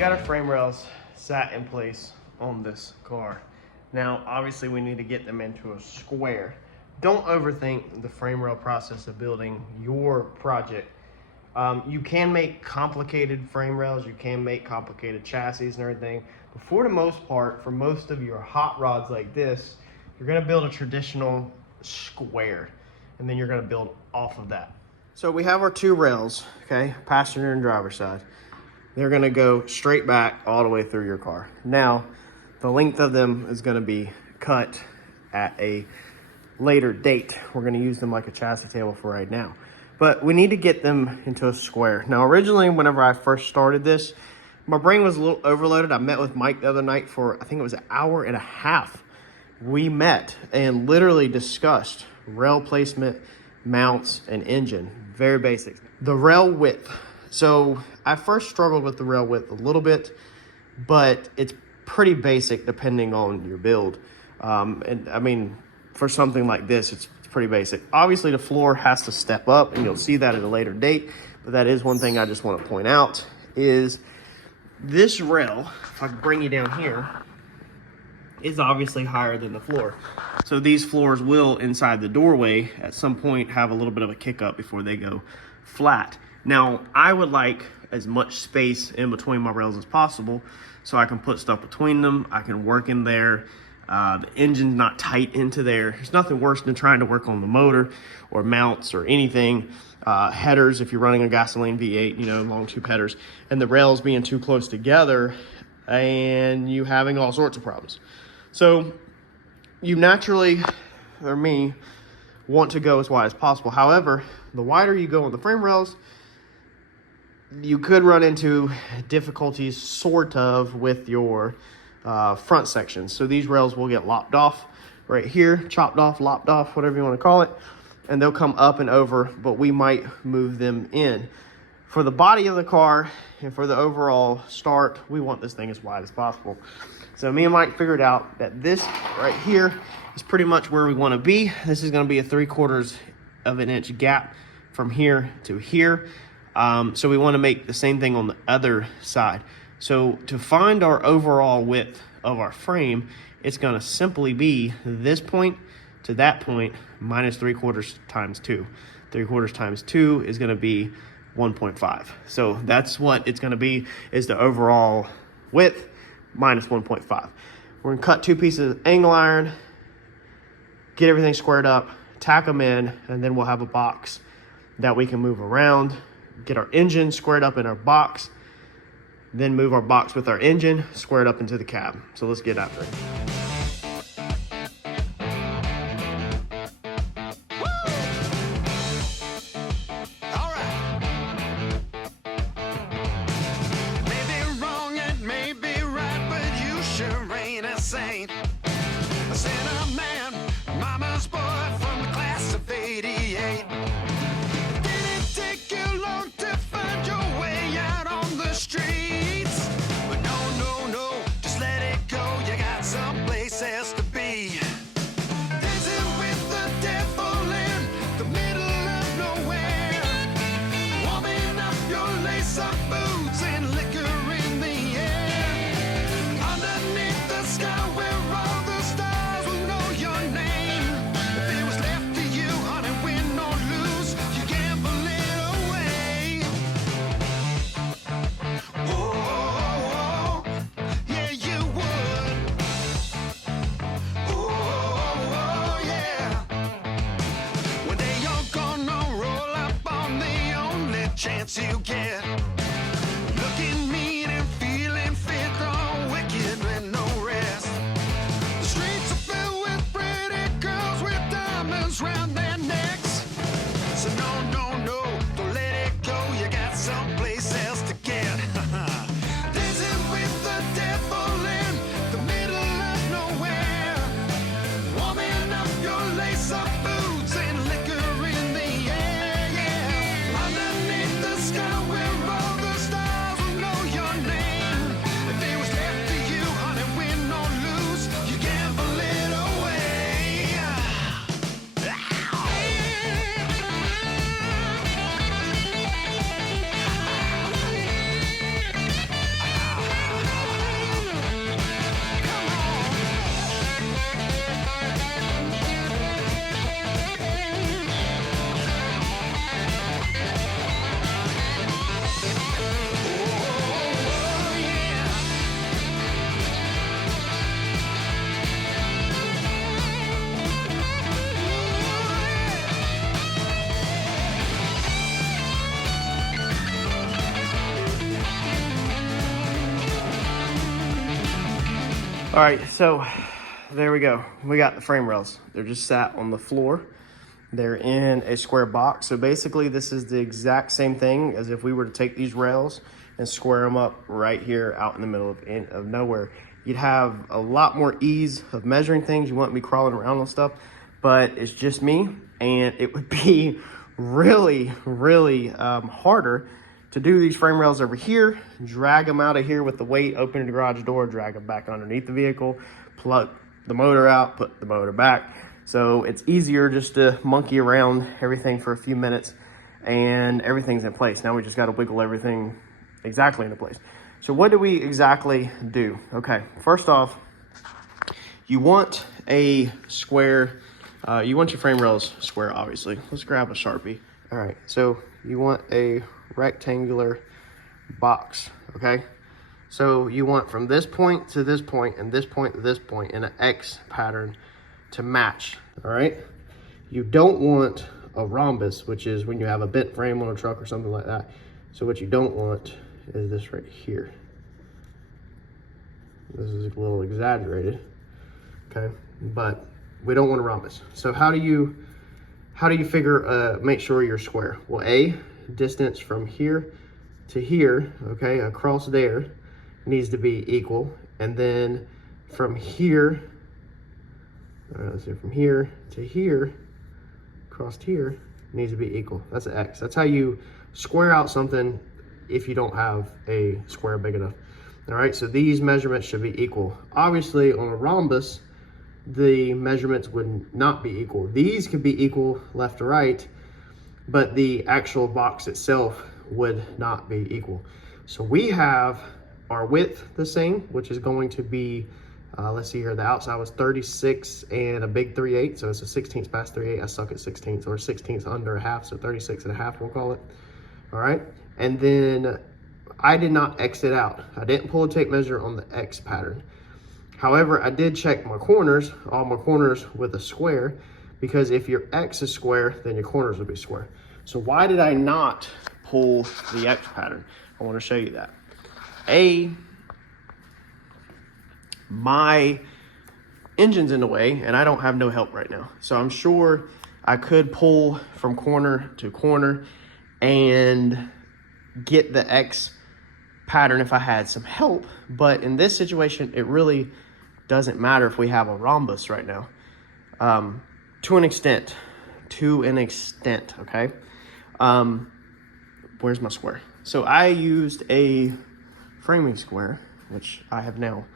got our frame rails sat in place on this car. Now, obviously we need to get them into a square. Don't overthink the frame rail process of building your project. You can make complicated frame rails, you can make complicated chassis and everything, but for the most part, for most of your hot rods like this, you're gonna build a traditional square, and then you're gonna build off of that. So we have our two rails, okay, passenger and driver side. They're gonna go straight back all the way through your car. Now, the length of them is gonna be cut at a later date. We're gonna use them like a chassis table for right now. But we need to get them into a square. Now, originally, whenever I first started this, my brain was a little overloaded. I met with Mike the other night for, I think it was an hour and a half. We met and literally discussed rail placement, mounts, and engine. Very basic. The rail width. So I first struggled with the rail width a little bit, but it's pretty basic depending on your build. And I mean, for something like this, it's pretty basic. Obviously, the floor has to step up, and you'll see that at a later date. But that is one thing I just want to point out is this rail, if I can bring you down here, is obviously higher than the floor. So these floors will, inside the doorway, at some point have a little bit of a kick up before they go flat. Now, I would like as much space in between my rails as possible so I can put stuff between them. I can work in there. The engine's not tight into there. There's nothing worse than trying to work on the motor or mounts or anything. Headers, if you're running a gasoline V8, you know, long tube headers, and the rails being too close together and you having all sorts of problems. So you naturally, or me, want to go as wide as possible. However, the wider you go on the frame rails, you could run into difficulties sort of with your front sections. So these rails will get lopped off right here, chopped off, lopped off, whatever you want to call it, and they'll come up and over, but we might move them in. For the body of the car and for the overall start, we want this thing as wide as possible. So me and Mike figured out that this right here is pretty much where we want to be. This is going to be a 3/4 of an inch gap from here to here. So we want to make the same thing on the other side. So to find our overall width of our frame, it's going to simply be this point to that point minus 3/4 times 2. 3/4 times 2 is going to be 1.5. So that's what it's going to be, is the overall width minus 1.5. We're going to cut 2 pieces of angle iron, get everything squared up, tack them in, and then we'll have a box that we can move around, get our engine squared up in our box, then move our box with our engine squared up into the cab. So let's get after it. Chance you get, looking mean and feeling fit, all wicked with no rest. The streets are filled with pretty girls with diamonds round their necks. So no, no, no, don't let it go. You got someplace else to get. Dancing with the devil in the middle of nowhere, warming up your lace-up boots and liquor in the air. Yeah, underneath the sky we're all All right, so there we go. We got the frame rails. They're just sat on the floor. They're in a square box. So basically this is the exact same thing as if we were to take these rails and square them up right here out in the middle of nowhere. You'd have a lot more ease of measuring things. You wouldn't be crawling around on stuff, but it's just me, and it would be really harder to do these frame rails over here, drag them out of here with the weight, open the garage door, drag them back underneath the vehicle, plug the motor out, put the motor back. So it's easier just to monkey around everything for a few minutes and everything's in place. Now we just got to wiggle everything exactly into place. So what do we exactly do? Okay, first off, you want a square, you want your frame rails square, obviously. Let's grab a Sharpie. All right, so you want a rectangular box, okay? So you want from this point to this point and this point to this point in an X pattern to match, all right? You don't want a rhombus, which is when you have a bent frame on a truck or something like that. So what you don't want is this right here. This is a little exaggerated, okay? But we don't want a rhombus. So how do you figure, make sure you're square? Well, A, distance from here to here, okay, across there needs to be equal. And then from here, let's see, from here to here, across here, needs to be equal. That's an X. That's how you square out something if you don't have a square big enough. All right, so these measurements should be equal. Obviously, on a rhombus, the measurements would not be equal. These could be equal left to right, but the actual box itself would not be equal. So we have our width the same, which is going to be, let's see here, the outside was 36 and a big 3/8, so it's a 16th past 3/8. I suck at 16ths, or 16ths under a half, so 36 and a half, we'll call it. All right, and then I did not X it out. I didn't pull a tape measure on the X pattern. However, I did check my corners, all my corners with a square, because if your X is square, then your corners will be square. So why did I not pull the X pattern? I want to show you that. A, my engine's in the way and I don't have no help right now. So I'm sure I could pull from corner to corner and get the X pattern if I had some help. But in this situation, it really doesn't matter if we have a rhombus right now. To an extent, okay? Where's my square? So I used a framing square, which I have now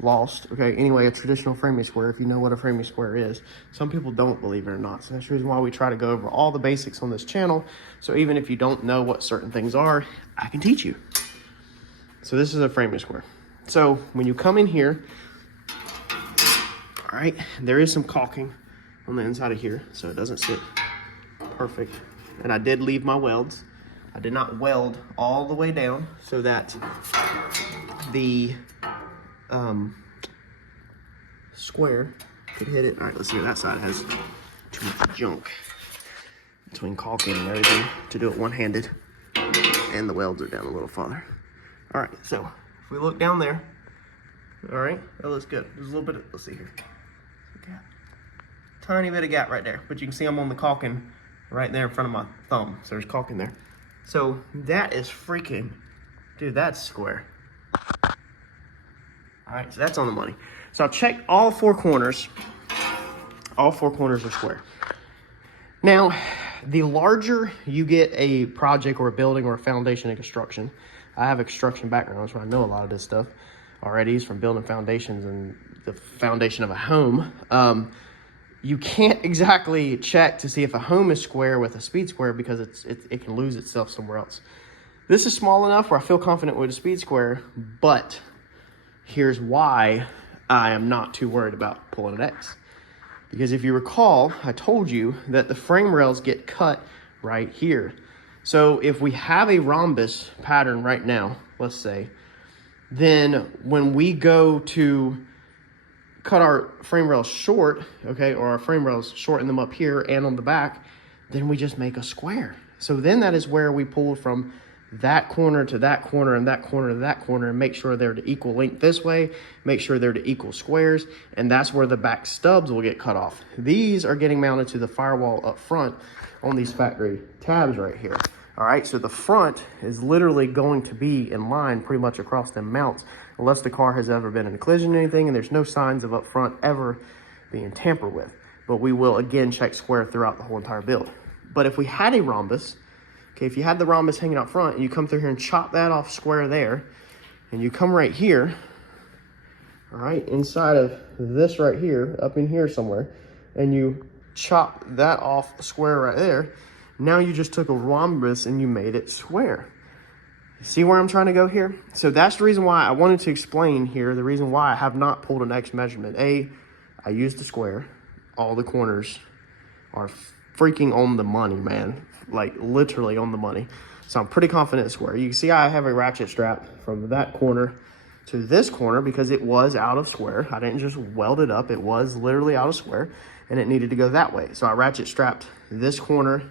lost. Okay, anyway, a traditional framing square, if you know what a framing square is. Some people don't, believe it or not. So that's the reason why we try to go over all the basics on this channel. So even if you don't know what certain things are, I can teach you. So this is a framing square. So when you come in here, all right, there is some caulking on the inside of here, so it doesn't sit perfect. And I did leave my welds. I did not weld all the way down so that the square could hit it. All right, let's see, that side has too much junk between caulking and everything to do it one-handed. And the welds are down a little farther. All right, so if we look down there, all right, that looks good. There's a little bit of, let's see here. Gap. Tiny bit of gap right there, but you can see I'm on the caulking right there in front of my thumb. So there's caulking there. So that is freaking, dude, that's square. All right, so that's on the money. So I'll check all four corners. All four corners are square. Now, the larger you get a project or a building or a foundation in construction, I have a construction background, so I know a lot of this stuff already from building foundations and the foundation of a home. You can't exactly check to see if a home is square with a speed square because it can lose itself somewhere else. This is small enough where I feel confident with a speed square, but here's why I am not too worried about pulling an X. Because if you recall, I told you that the frame rails get cut right here. So if we have a rhombus pattern right now, let's say, then when we go to cut our frame rails short, okay, or our frame rails, shorten them up here and on the back, then we just make a square. So then that is where we pull from that corner to that corner and that corner to that corner and make sure they're to equal length this way, make sure they're to equal squares, and that's where the back stubs will get cut off. These are getting mounted to the firewall up front on these factory tabs right here. All right, so the front is literally going to be in line pretty much across them mounts, unless the car has ever been in a collision or anything, and there's no signs of up front ever being tampered with. But we will again check square throughout the whole entire build. But if we had a rhombus, okay, if you had the rhombus hanging out front and you come through here and chop that off square there, and you come right here, all right, inside of this right here, up in here somewhere, and you chop that off square right there, now you just took a rhombus and you made it square. See where I'm trying to go here? So that's the reason why I wanted to explain here, the reason why I have not pulled an X measurement. I used the square. All the corners are freaking on the money, man. Like literally on the money. So I'm pretty confident it's square. You can see I have a ratchet strap from that corner to this corner because it was out of square. I didn't just weld it up. It was literally out of square and it needed to go that way. So I ratchet strapped this corner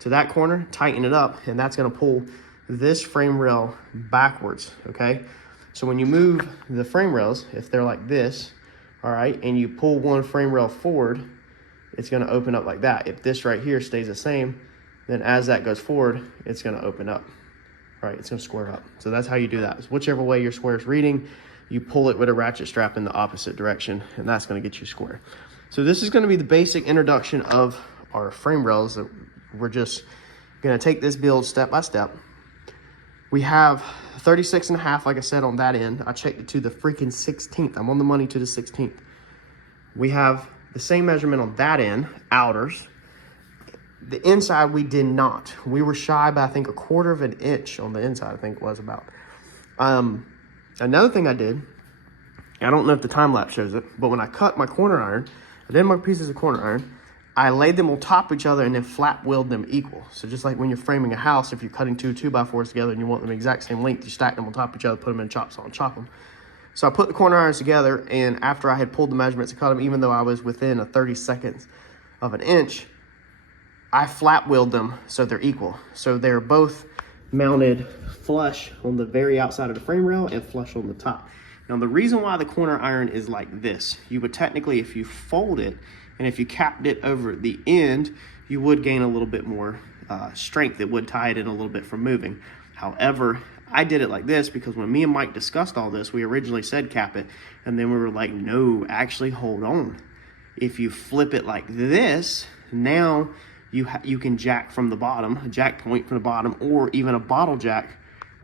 to that corner, tighten it up, and that's gonna pull this frame rail backwards, okay? So when you move the frame rails, if they're like this, all right, and you pull one frame rail forward, it's gonna open up like that. If this right here stays the same, then as that goes forward, it's gonna open up, right? It's gonna square up. So that's how you do that. So whichever way your square is reading, you pull it with a ratchet strap in the opposite direction, and that's gonna get you square. So this is gonna be the basic introduction of our frame rails. That we're just gonna take this build step by step. We have 36.5, like I said, on that end. I checked it to the freaking 16th. I'm on the money to the 16th. We have the same measurement on that end, outers. The inside, we did not. We were shy by, I think, 1/4 of an inch on the inside, I think it was about. Another thing I did, I don't know if the time lapse shows it, but when I cut my corner iron, I did my pieces of corner iron, I laid them on top of each other and then flat wheeled them equal. So just like when you're framing a house, if you're cutting two 2x4s together and you want them the exact same length, you stack them on top of each other, put them in chop saw and chop them. So I put the corner irons together, and after I had pulled the measurements and cut them, even though I was within a 32nd of an inch, I flat wheeled them so they're equal. So they're both mounted flush on the very outside of the frame rail and flush on the top. Now the reason why the corner iron is like this, you would technically, if you fold it, and if you capped it over the end, you would gain a little bit more strength. It would tie it in a little bit from moving. However, I did it like this because when me and Mike discussed all this, we originally said cap it, and then we were like, no, actually hold on. If you flip it like this, now you can jack from the bottom, a jack point from the bottom, or even a bottle jack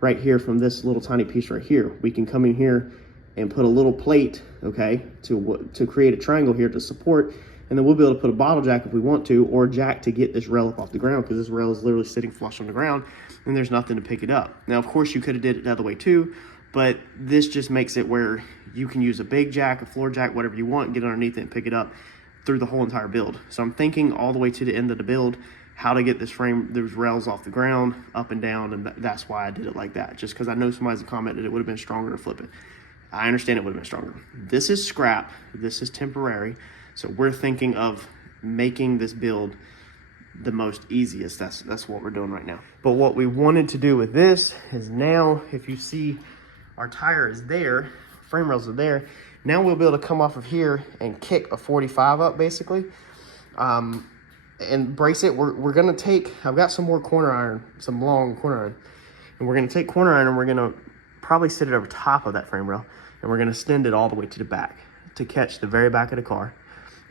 right here from this little tiny piece right here. We can come in here and put a little plate, okay, to create a triangle here to support. And then we'll be able to put a bottle jack if we want to, or a jack to get this rail up off the ground, because this rail is literally sitting flush on the ground and there's nothing to pick it up. Now, of course, you could have did it the other way too, but this just makes it where you can use a big jack, a floor jack, whatever you want, get underneath it and pick it up through the whole entire build. So I'm thinking all the way to the end of the build, how to get this frame, those rails off the ground, up and down, and that's why I did it like that, just because I know somebody's commented it would have been stronger to flip it. I understand it would have been stronger. This is scrap, this is temporary. So we're thinking of making this build the most easiest. That's what we're doing right now. But what we wanted to do with this is now, if you see our tire is there, frame rails are there, now we'll be able to come off of here and kick a 45 up basically, and brace it. We're gonna take, I've got some more corner iron, some long corner iron, and we're gonna take corner iron and we're gonna probably sit it over top of that frame rail, and we're gonna extend it all the way to the back to catch the very back of the car.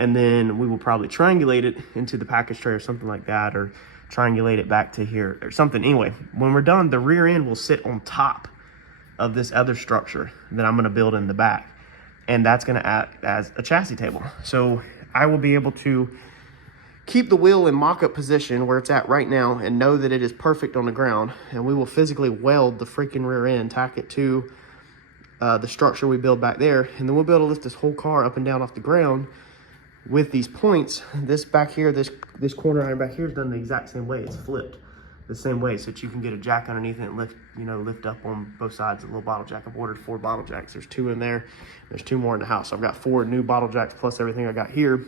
And then we will probably triangulate it into the package tray or something like that, or triangulate it back to here or something. Anyway, when we're done, the rear end will sit on top of this other structure that I'm gonna build in the back. And that's gonna act as a chassis table. So I will be able to keep the wheel in mock-up position where it's at right now and know that it is perfect on the ground. And we will physically weld the freaking rear end, tack it to the structure we build back there. And then we'll be able to lift this whole car up and down off the ground with these points. This back here, this corner iron back here is done the exact same way. It's flipped the same way so that you can get a jack underneath it and lift up on both sides, a little bottle jack. I've ordered 4 bottle jacks. There's 2 in there. There's 2 more in the house. I've got 4 new bottle jacks plus everything I got here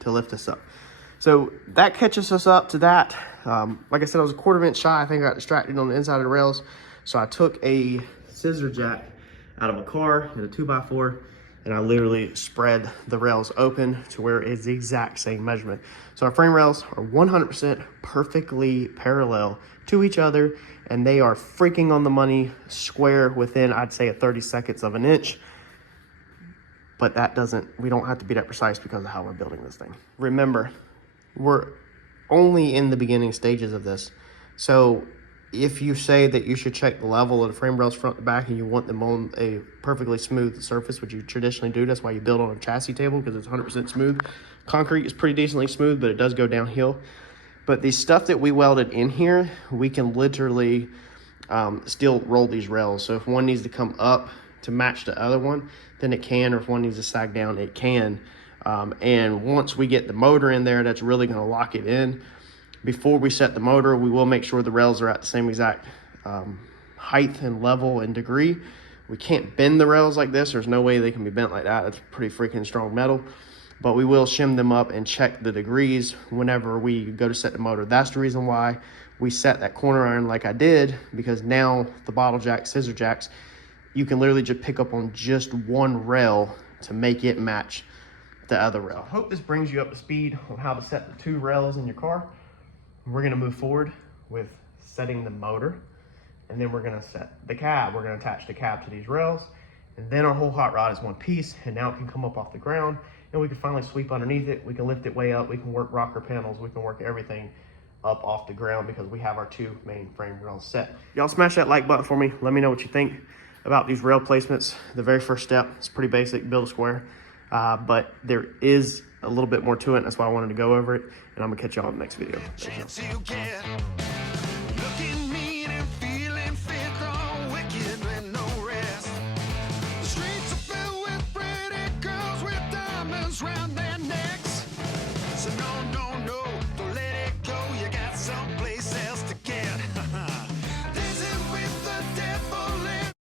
to lift us up. So that catches us up to that. Like I said, I was a 1/4 inch shy. I think I got distracted on the inside of the rails. So I took a scissor jack out of a car and a 2x4, and I literally spread the rails open to where it's the exact same measurement. So our frame rails are 100% perfectly parallel to each other, and they are freaking on the money, square within, I'd say, a 30 seconds of an inch. But that doesn't, we don't have to be that precise because of how we're building this thing. Remember, we're only in the beginning stages of this. So if you say that you should check the level of the frame rails front to back and you want them on a perfectly smooth surface, which you traditionally do, that's why you build on a chassis table, because it's 100% smooth. Concrete is pretty decently smooth, but it does go downhill. But the stuff that we welded in here, we can literally still roll these rails. So if one needs to come up to match the other one, then it can, or if one needs to sag down, it can. And once we get the motor in there, that's really going to lock it in. Before we set the motor, we will make sure the rails are at the same exact height and level and degree. We can't bend the rails like this. There's no way they can be bent like that. It's pretty freaking strong metal. But we will shim them up and check the degrees whenever we go to set the motor. That's the reason why we set that corner iron like I did, because now the bottle jack, scissor jacks, you can literally just pick up on just one rail to make it match the other rail. I hope this brings you up to speed on how to set the 2 rails in your car. We're gonna move forward with setting the motor, and then we're gonna set the cab. We're gonna attach the cab to these rails, and then our whole hot rod is one piece, and now it can come up off the ground, and we can finally sweep underneath it. We can lift it way up. We can work rocker panels. We can work everything up off the ground because we have our 2 main frame rails set. Y'all smash that like button for me. Let me know what you think about these rail placements. The very first step, it's pretty basic, build a square, but there is a little bit more to it. That's why I wanted to go over it, and I'm gonna catch y'all in the next video. Chance you get.